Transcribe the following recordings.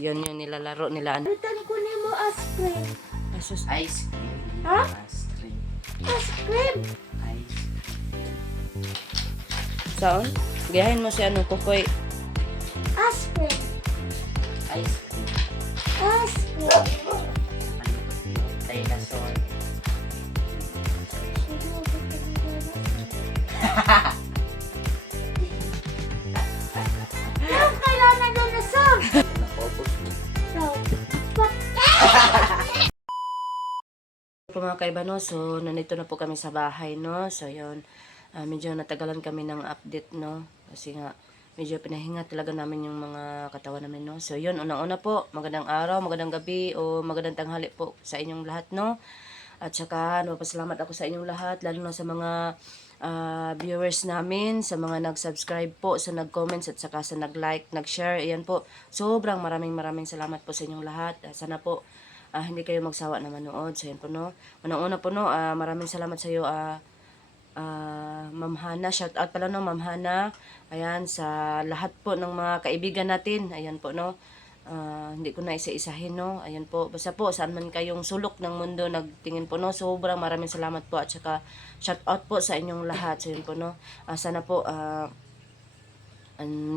Yun yung nilalaro nila. Ritan ko ni mo ice cream. Asus. Ice cream. Ha? Ice cream. Ice cream. Ice. Saan? Gayahin mo si ano, Kukoy. Ice cream. Ice cream. Ice cream. Ano ba? Dinosaur. Yung kailangan doon na song. Napopos mo. So, Po mga kaiba, no? So, nandito na po kami sa bahay, no? So, yun. Medyo natagalan kami ng update, no? Kasi nga, medyo pinahinga talaga namin yung mga katawan namin, no? So, yun. Unang-una po, magandang araw, magandang gabi, o magandang tanghali po sa inyong lahat, no? At saka, napasalamat ako sa inyong lahat, lalo na sa mga viewers namin, sa mga nag-subscribe po, sa nag-comments, at saka sa nag-like, nag-share. Ayan po. Sobrang maraming salamat po sa inyong lahat. Sana po, hindi kayo magsawa na manood. So, yan po, no? Unang-una po, no, maraming salamat sa iyo, Ma'am Hana. Shout out pala, no, Ma'am Hana. Ayan, sa lahat po ng mga kaibigan natin. Ayan po, no. Hindi ko na isa-isahin, no. Ayan po. Basta po, saan man kayong sulok ng mundo nagtingin po, no. Sobrang maraming salamat po. At saka, shout out po sa inyong lahat. So, yun po, no. Sana po,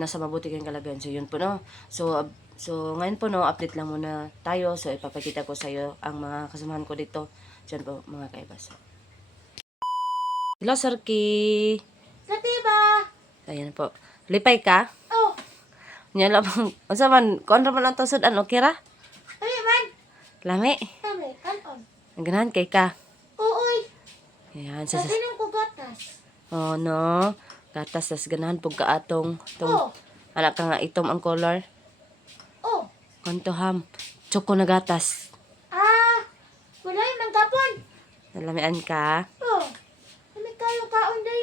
nasa mabuti kayong kalagayan. So, yun po, no. So, ngayon po, no, update lang muna tayo. So, ipapakita ko sa iyo ang mga kasamahan ko dito. So, yun po, mga kaibas. Hello, Sarki. sa diba? Ayan po. Lipay ka? Oh, Nya lang. Unsa man, kuan ra man ang tusod ano, okay ra? ay man. Lami. Kami, kanon. Ganahan kay ka. Uy, Ayan, sa sinong ko gatas? oh no. Gatas tas ganahan pug kaatong Oh, anak ka nga itom ang color. oh. Kanto ham. Choco na gatas. Wala yung manggapon. Nalamian ka. Oh, kami kayo kaon day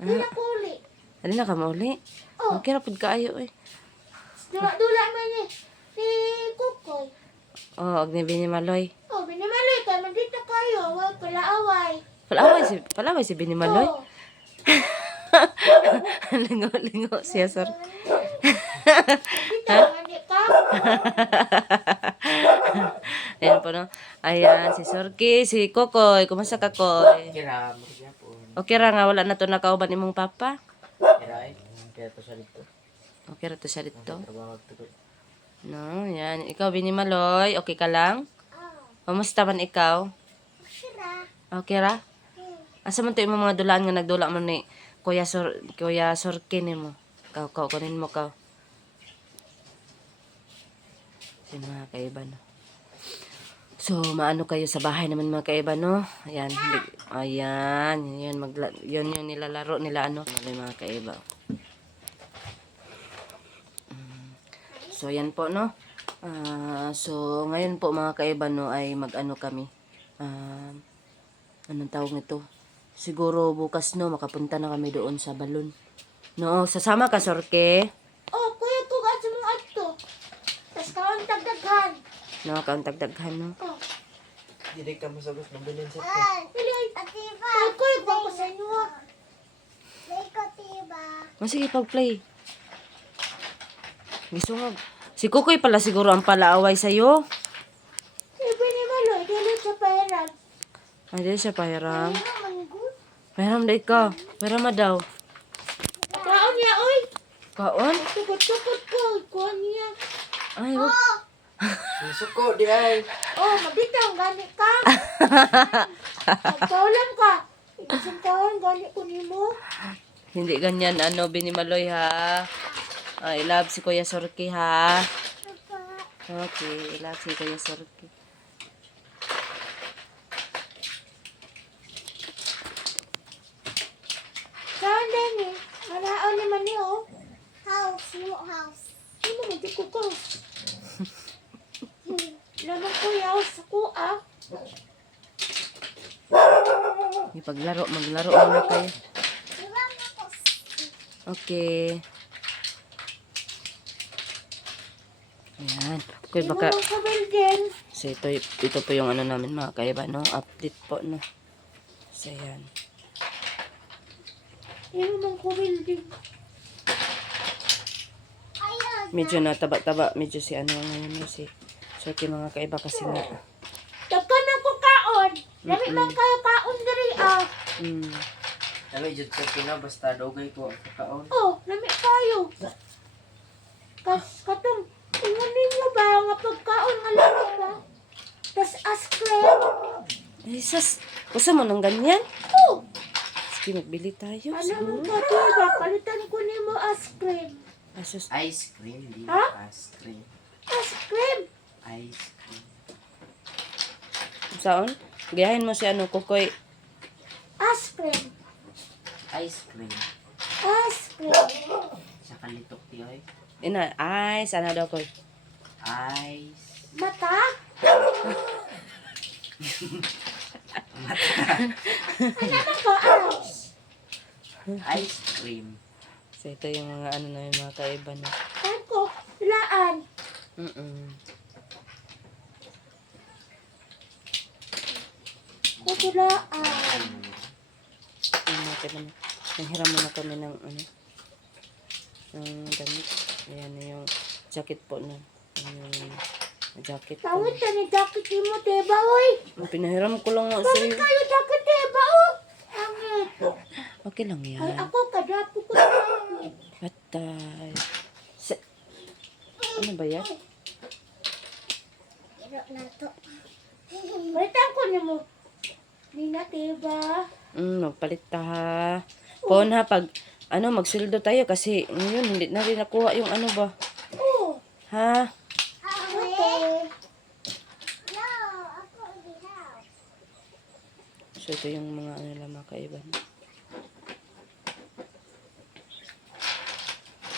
Di na kuli. Dali na ka mauli. Oh. Okay ra pud kaayo eh. Dula man ni Kukoy. Oh, og ni Bini Maloy. Oh, binimali ka, mandito kayo. Wala pala away. Palaway si Bini Maloy. Oh. Lingo siya, sir. Dito, mandi ka. Ayan po, no? Ayan, si Sorky, si Kokoy. Kumusta ka, Koy? Kira mo siya po. Okay ra nga, wala na to nakauban imong papa. Kira eh. Kaya to siya dito. Okay ra to siya dito. Trabaho to. No, yan. Ikaw, Bini Maloy, okay ka lang? Kumusta man ikaw? Sira. Okay ra? Asa man to imong mga dulaan nga nagdula mo ni Kuya Sorky nimo? Kaw, kunin mo kaw. Sino mga kaiba, no? So, maano kayo sa bahay naman mga kaiba, no? Ayan, ayan, yun yung nilalaro nila, ano? May mga kaiba. So, ayan po, no? So, ngayon po mga kaiba, no, ay mag-ano kami. Anong tawag nito? Siguro bukas, no, makapunta na kami doon sa balon. No, sasama ka, Sorke? Oh, kuya ko ka sa mga ato. Tas kaon tagdaghan. No, kauntag-daghan, no? Oh. Hindi ka masagos ng bilin sa Pili. Atiba. Kuya ko ako sa inyo. Sige, pag-play. Gusto nga. Si Kukoy pala siguro ang palaaway sa'yo. Ibi ni Maloy, dili sa pahiram. Ay, di siya pahiram. Naman good. Pahiram da ikaw. Pahiram ma daw. Kaon niya, oy. Kaon? Tukot-tukot ko. Kaon niya. Ay, wag. Suko di ay. Oh, mabitaw, gani ka. Magtaulan ka. Isang taon, gani ko ni mo. Hindi ganyan, ano, Binimaloy, ha? I love si Kuya Sorky, ha? Okay, I love si Kuya Sorky. Saan din eh? Manaon naman ni oh. House, new house. Hindi mo hindi ko ko. Naman ko yaw sa kuha. Maglaro muna kayo. Okay. Ayan. Okay, baka... Ibang kabel din. So, ito po yung ano namin mga kaiba, no? Update po, no? So, ayan. Ibang kabel din. medyo nataba-taba. Medyo si ano ngayon si Suki mga kaiba kasi nga. Dagkan na ko kaon. Lami man kayo kaon diri ah. Mm. Dami jud sa kina basta dogay ko ang kakaon. Oh, lami kayo. Katong ingon ninyo ba nga pagkaon nga lami ba? Tas ice cream. Jesus, usa mo nang ganyan? Oh, Sige, magbili tayo. ano Siguro. man ka diba? Palitan ko nimo ice cream. Asus, Ice cream, di Ha? ice cream. Ice cream. Ice cream. saon? Gayahin mo si ano, Kukoy. Ice cream. Ice cream. Ice cream. Sa kalitok ti oy. Ina, ay, sana daw ko. Ice. Mata. Ano man ko ice? Ice cream. So, ito yung mga ano na yung mga kaiba na. Ako, laan. Kutulaan. Yung mga kaiba na. Nanghiram muna kami ng ano. Ng damit. Ayan na yung jacket po na. Yung jacket po. Tawid ka ni jacket mo, diba, oy? Pinahiram ko lang nga Bakit sa'yo. kayo jacket, diba, oh? Angit. Okay lang Ay, yan. ako, kadapo ko sa angit. Patay. Ano ba yan? Iro na to. Balitan ko niyo mo. Nina, diba? Magpalit ta ha. Pon ha, pag ano, magsildo tayo kasi ngayon hindi na rin nakuha yung ano ba. Oh. Ha? Okay. No, ako di house. So ito yung mga ano lang mga kaiban.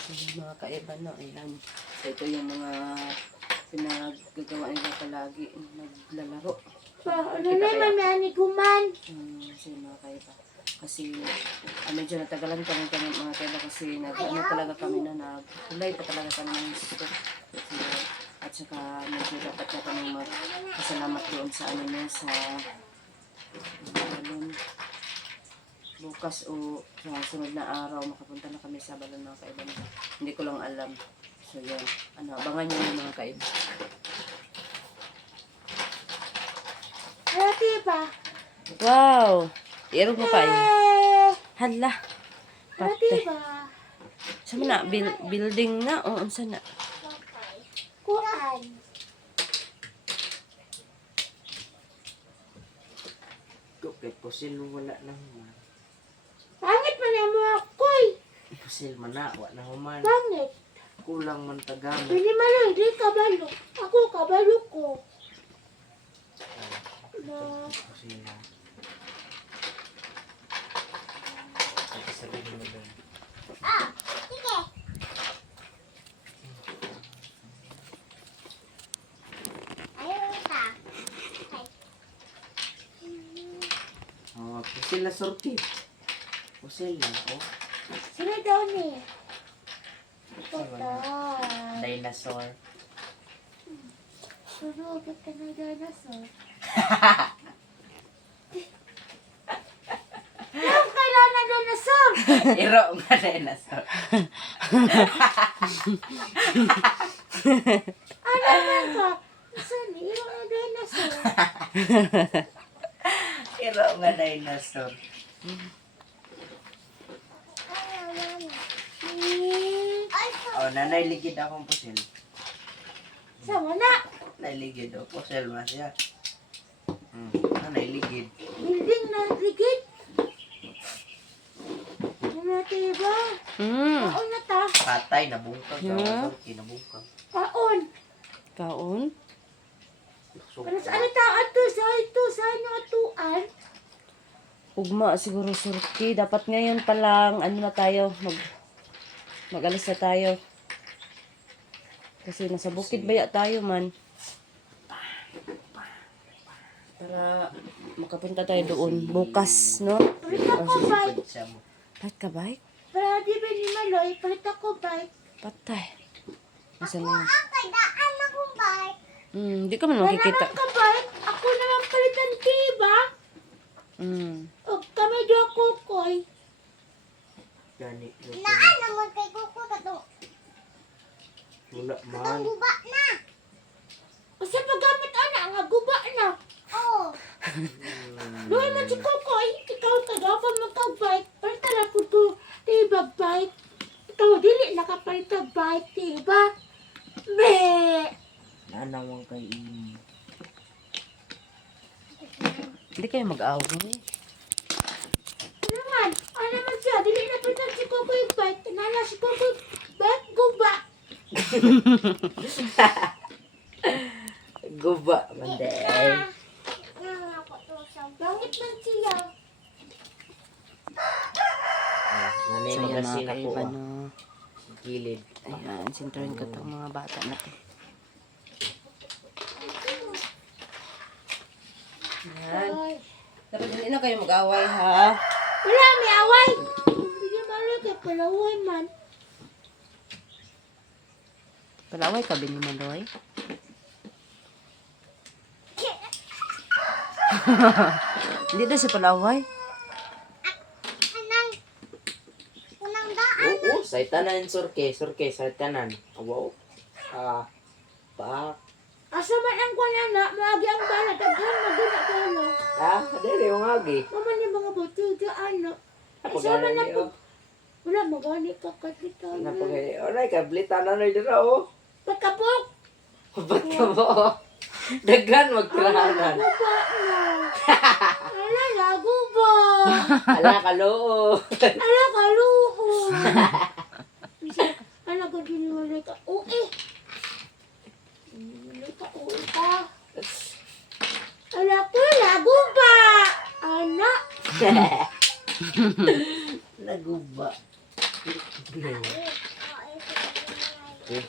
So, yung mga kaiban no, ayan. So ito yung mga pinaggagawa nila palagi naglalaro. Pa, ano naman may aniguman? So yung mga kaiba. Kasi medyo natagalan kami mga kaiba kasi ano talaga kami na nagkulay pa talaga kami ng gusto. Kasi, at saka medyo dapat na kami magpasalamat doon sa ano niya sa balon. Bukas o sa sunod na araw makapunta na kami sa balon mga kaiba. Hindi ko lang alam. So yun, abangan nyo yung mga kaiba. Ano, diba? Wow! Iirog mo pa yun. Eh, Hala! ano, Pate. diba? Sa na, building na o unsa na? Kuan. Okay, pusil wala na human. Pangit man ang mga koy. Pusil man na, wala na human. Pangit. Kulang man tagamit. Pili man lang, di kabalo. Ako, kabalo ko. Na, Pusil na. Ay, sabihin mo doon. Oh, pusil na sorti. Pusil na, oh. sino daw ni? Patay. Dinosaur. Sunugit ka na dinosaur. Anong kailangan ng dinosaur? Iro nga dinosaur. Ano naman ka? Saan? Iro na dinosaur. Iro nga dinosaur. Oh, nanay ligid akong pusil. Sama na. Nailigid oh, pusil mas siya. Nanay ligid. Building na ligid. Ano natin ba? Kaon na ta. Patay, nabungkag. Yeah. Kinabungkag. Kaon. Kaon? Pero sa alita ato sa inyo atuan. Ugma siguro surti. Dapat ngayon pa lang, ano na tayo, mag-alis na tayo. Kasi nasa bukid baya tayo man. Para makapunta tayo doon bukas, no? Palit ako bike. Siya mo. Ba't ka bike? Para di ba ni Maloy, palit ako bike. Patay. Nasaan na yun? Kay daan akong bike. Di ka man makikita. Ka bike, ako naman palitan tiba. O kami di ako koy. Gani. Naan naman kay kuko ka to. Wala Ang man. guba na. Kasi paggamit ana, nga guba na. Oo. Doon man si Kokoy, ikaw tagapan magka-bike. Pero tala po to, diba bike? Ikaw, dili nakapalit ang bike, diba? Be! Nanawang kay imo. Hindi kayo mag-away. Ano naman siya, dili na pitan si Kokoy yung bike. Tinala si Kokoy, bike, guba. Guba man day. Bangit man siya. Nanay So yan magasin mga ako kaiba, ah. no. Gilid. Ayan, sinturin ko itong mga bata na to. Ayan. Ay. Dapat hindi na kayo mag-away, ha? Wala, may away. Hindi malo kay palaway man. Palaway ka, Bini Maloy? Hindi daw siya palaway. Anang, unang daan. Oo, sa tanan surke sa tanan. Wow. Ah, pa. Asa man ang kwan na, maagi ang bala, daghan na din ako ano. Ah, dere yung agi. Mama ni mga botiga ano. Ako Asa man ganan ako. niyo. Wala, magani ka katlita. Napagay. Oray ka blita na dira oh. Pagkapok. Ba't ka mo? Daghan magtrahanan. Guba na. Ala, lago ba? Ala ka loo. Ala, kaluho. Ala, ka din wala ka. Uwi. Wala ka, uwi ka. Ala ko, lago ba? Anak. Naguba. Okay.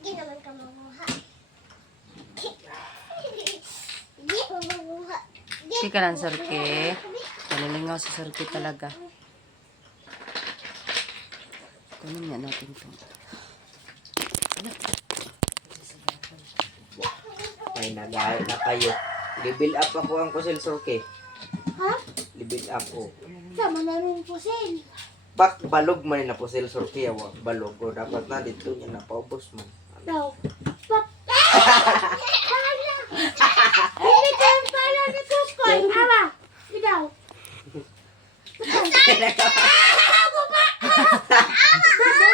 Hindi naman ka mamuha. Hindi mo mamuha. Hindi ka lang, Surke. Nalilingaw si Surke talaga. Kunin nga natin ito. Ay, nagahit na kayo. Level up ako ang kusel surke. Ha? Level up oh. Sama na rin po sin. Bak balog man na kusel surke awa. Balog o dapat na dito niya na paubos man. Daw. Pak. Pala. Hindi ka yung pala ni Kukoy. Awa. Bidaw.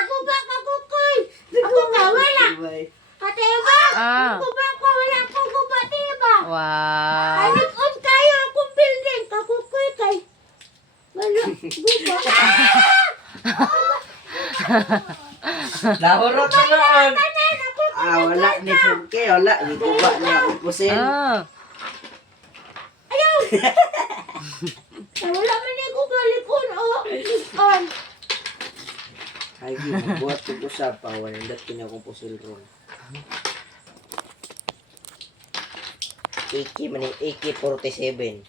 Guba ka Kukoy. Ako ka wala. Kateba. Ah. Guba ko wala ko guba tiba. Wow. Alikod kayo akong building. Kakukoy kay. Wala. Guba. Lahorot na noon. Tanan ako. Ah, wala ni surke. Wala. Iguba niya akong kusel. Ah. Ayaw. Wala man ni Guba likon. Oh. On. Ay, gibuhat ko sa pa. Wala dapat niya akong kusel ron. AK man AK-47.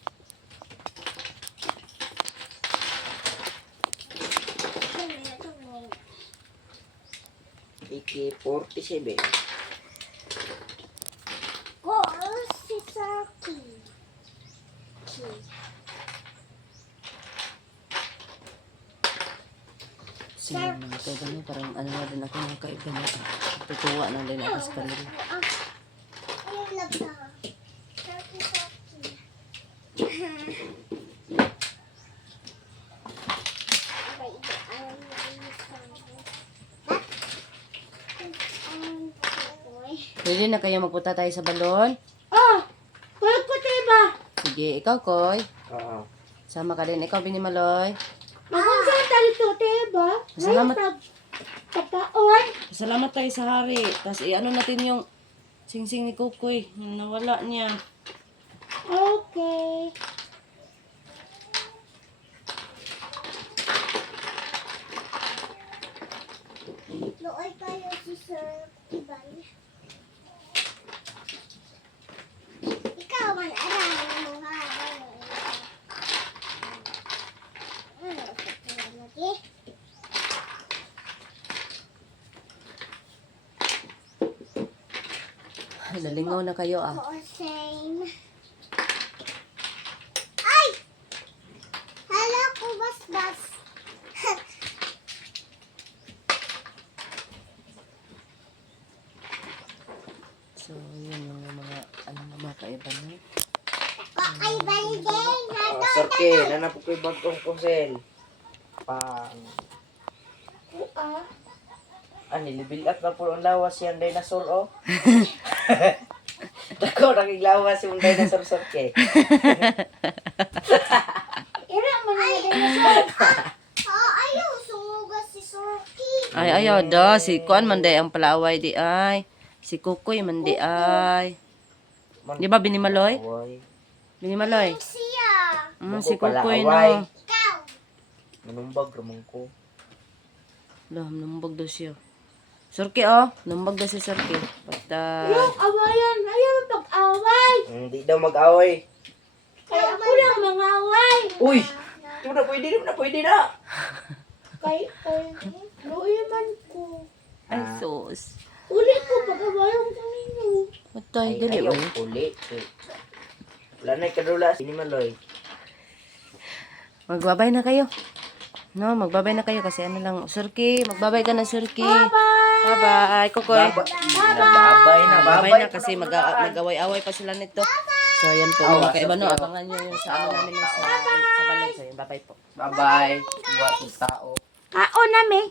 AK-47. Ko si Saki. Sige mga kaiba niyo, parang ano na din ako mga kaiba niyo. Tutuwa na din ako sa kanila. Ayun lang ta. Saki Saki. Pwede na kayo magpunta tayo sa balon? Oh, kulit ko tiba. Sige, ikaw, Koy. Oo. Sama ka din. Ikaw, Bini Maloy. Magunsa tayo to tiba. Salamat. Papaon. Salamat tayo sa hari. Tapos i-ano natin yung sing-sing ni Kukoy. Yung nawala niya. Okay. Looy kayo si Sir Iban. Ikaw man, arahan mo ha. Ano sa tingin mo, di? nalingaw na kayo ah. Oo, same. Ay! Hala ko, bas-bas. So, yun yung mga, mga kaiba no? Ay, balideng. Surke, nanap ko yung bagong kusel. Pang... nilibil up na po ang lawas yung dinosaur, oh. Dako, nakiglawas yung dinosaur, Surke. Ira mo na yung dinosaur. Ayaw, sumugas si Sorky. Ay, ayaw da. Si Kuan man day ang palaway di ay. Si Kukoy man di ay. Di ba Binimaloy? Away. Binimaloy. Siya. Si Ako pala, Kukoy away. no. Ikaw. Manumbag ramon ko. Lam, numbag daw siya. Surki oh. Numbag daw si Surki. Basta... Yung awayan. Ayaw pag-away. Hindi daw mag-away. Kaya ako lang mangaway. Uy! Ito na pwede na. Kay, luoy man ko. Ay, sus. Uli ko pag-awayan ko ninyo. Matay, dali ayaw, oh. uli. Wala na kadula. Binimaloy. Magbabay na kayo. No, magbabay na kayo kasi ano lang. Surki, magbabay ka na Surki. Bye! Bye-bye. Kukoy. Babay na. Babay na kasi mag-away-away pa sila nito. So, yan po mga kaiba no. Abangan nyo yung sa ano namin sa balon. So, yun, bye-bye po. Bye-bye. Buat tao. Kao na, me.